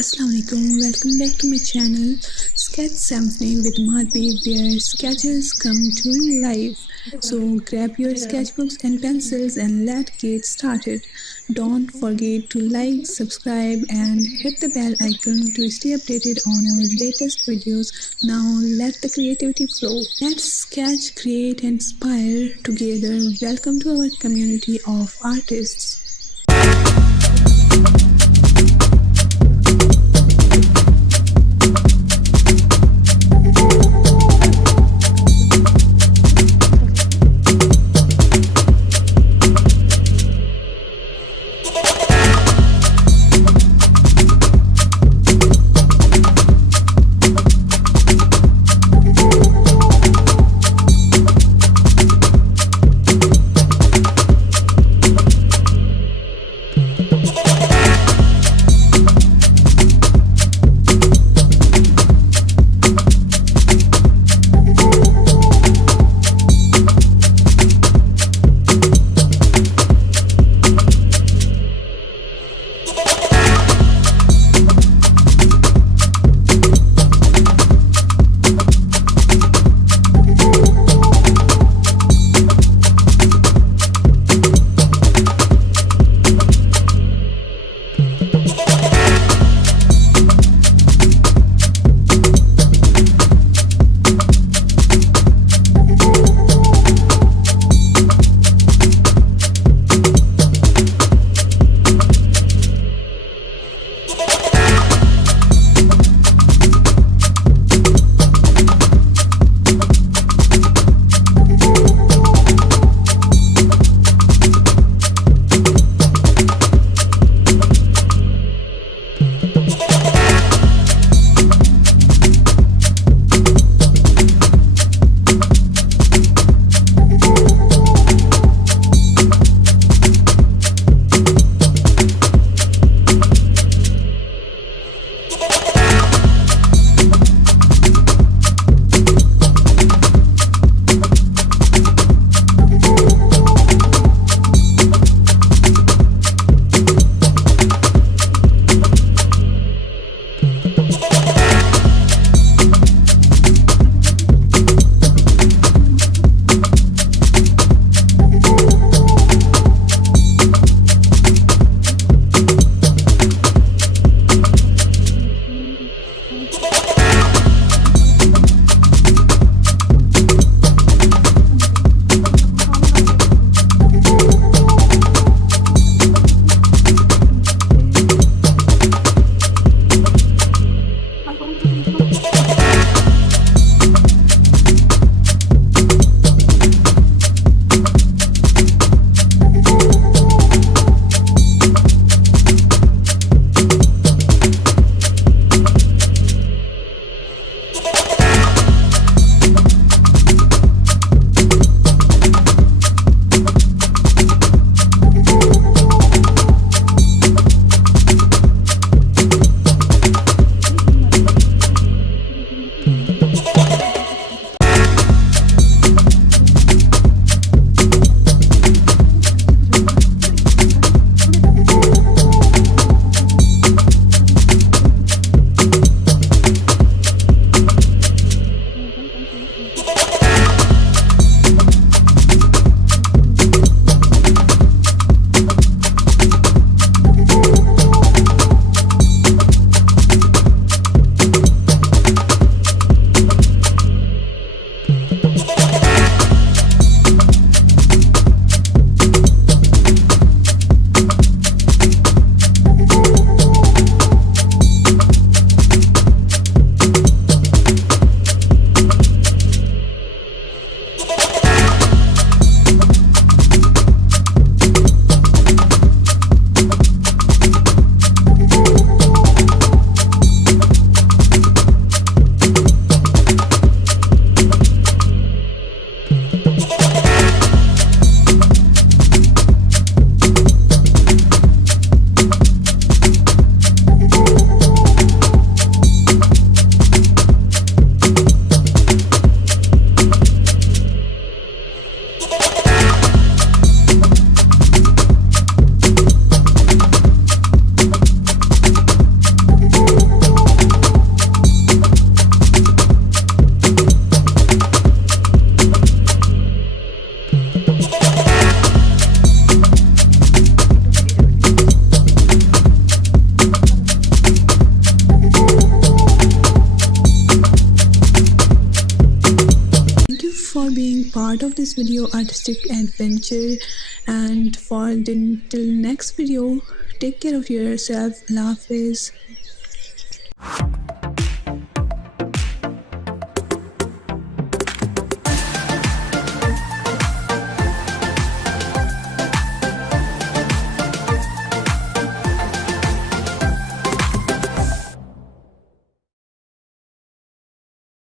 Assalamualaikum, welcome back to my channel Sketch Symphony with Marvii, where sketches come to life. So grab your sketchbooks and pencils and let's get started. Don't forget to like, subscribe and hit the bell icon to stay updated on our latest videos. Now let the creativity flow. Let's sketch, create and inspire together. Welcome to our community of artists. of this video artistic adventure. And for the till next video, take care of yourself. Allah Hafiz.